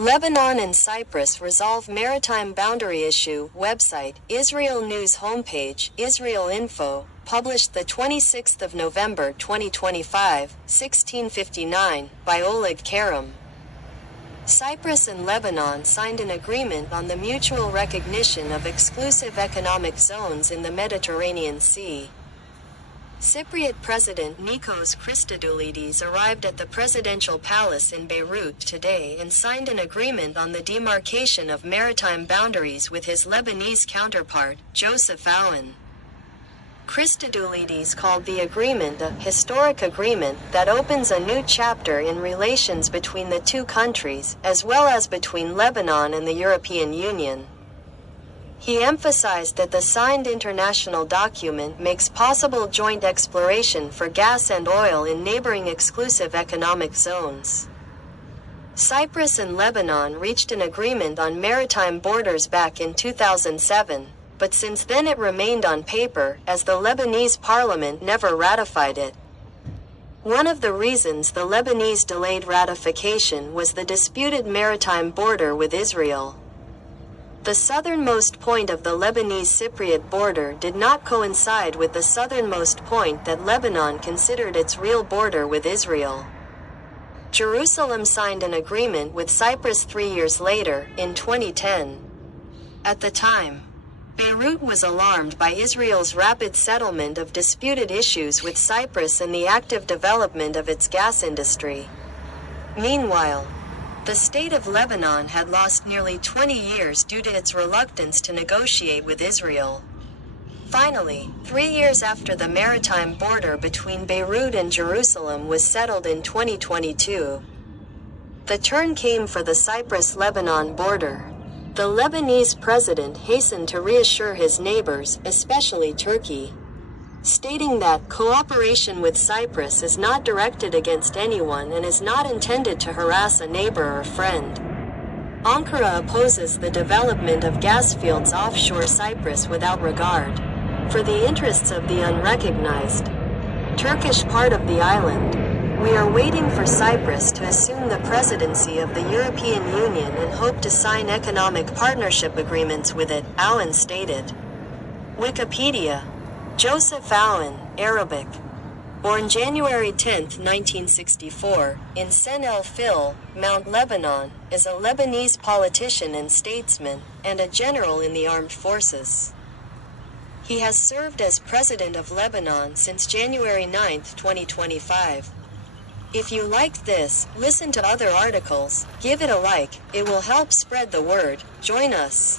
Lebanon and Cyprus resolve maritime boundary issue. Website, Israel News homepage, IsraelInfo, published the 26th of November 2025, 1659, by Oleg Kerem. Cyprus and Lebanon signed an agreement on the mutual recognition of exclusive economic zones in the Mediterranean Sea. Cypriot President Nikos Christodoulides arrived at the presidential palace in Beirut today and signed an agreement on the demarcation of maritime boundaries with his Lebanese counterpart, Aoun. Christodoulides called the agreement a historic agreement that opens a new chapter in relations between the two countries, as well as between Lebanon and the European Union. He emphasized that the signed international document makes possible joint exploration for gas and oil in neighboring exclusive economic zones. Cyprus and Lebanon reached an agreement on maritime borders back in 2007, but since then it remained on paper, as the Lebanese parliament never ratified it. One of the reasons the Lebanese delayed ratification was the disputed maritime border with Israel. The southernmost point of the Lebanese-Cypriot border did not coincide with the southernmost point that Lebanon considered its real border with Israel. Jerusalem signed an agreement with Cyprus 3 years later, in 2010. At the time, Beirut was alarmed by Israel's rapid settlement of disputed issues with Cyprus and the active development of its gas industry. Meanwhile, the state of Lebanon had lost nearly 20 years due to its reluctance to negotiate with Israel. Finally, 3 years after the maritime border between Beirut and Jerusalem was settled in 2022, the turn came for the Cyprus-Lebanon border. The Lebanese president hastened to reassure his neighbors, especially Turkey, stating that cooperation with Cyprus is not directed against anyone and is not intended to harass a neighbor or friend. Ankara opposes the development of gas fields offshore Cyprus without regard for the interests of the unrecognized Turkish part of the island. We are waiting for Cyprus to assume the presidency of the European Union and hope to sign economic partnership agreements with it, Aoun stated. Wikipedia. Joseph Aoun, Arabic. Born January 10, 1964, in Sen El Fil, Mount Lebanon, is a Lebanese politician and statesman, and a general in the armed forces. He has served as president of Lebanon since January 9, 2025. If you liked this, listen to other articles, give it a like, it will help spread the word. Join us.